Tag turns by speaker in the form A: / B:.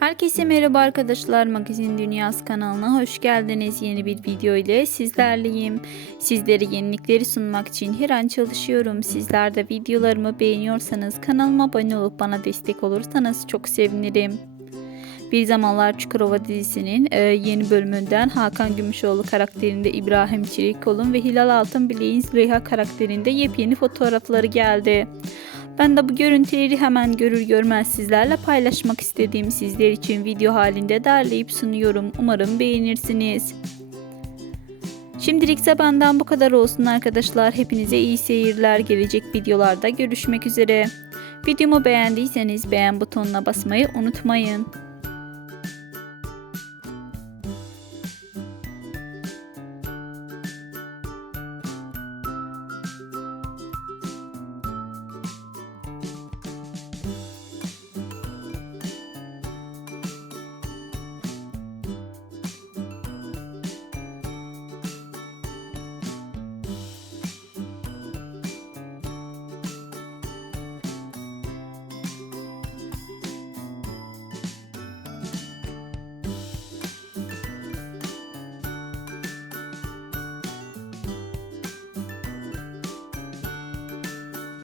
A: Herkese merhaba arkadaşlar Magazin Dünyası kanalına hoş geldiniz. Yeni bir video ile sizlerleyim. Sizlere yenilikleri sunmak için her an çalışıyorum. Sizler de videolarımı beğeniyorsanız kanalıma abone olup bana destek olursanız çok sevinirim. Bir Zamanlar Çukurova dizisinin e, yeni bölümünden Hakan Gümüşoğlu karakterinde İbrahim Çelikkol'un ve Hilal Altınbilek'in Züleyha karakterinde yepyeni fotoğrafları geldi. Ben de bu görüntüleri hemen görür görmez sizlerle paylaşmak istediğim sizler için video halinde derleyip sunuyorum. Umarım beğenirsiniz. Şimdilik ise benden bu kadar olsun arkadaşlar. Hepinize iyi seyirler. Gelecek videolarda görüşmek üzere. Videomu beğendiyseniz beğen butonuna basmayı unutmayın.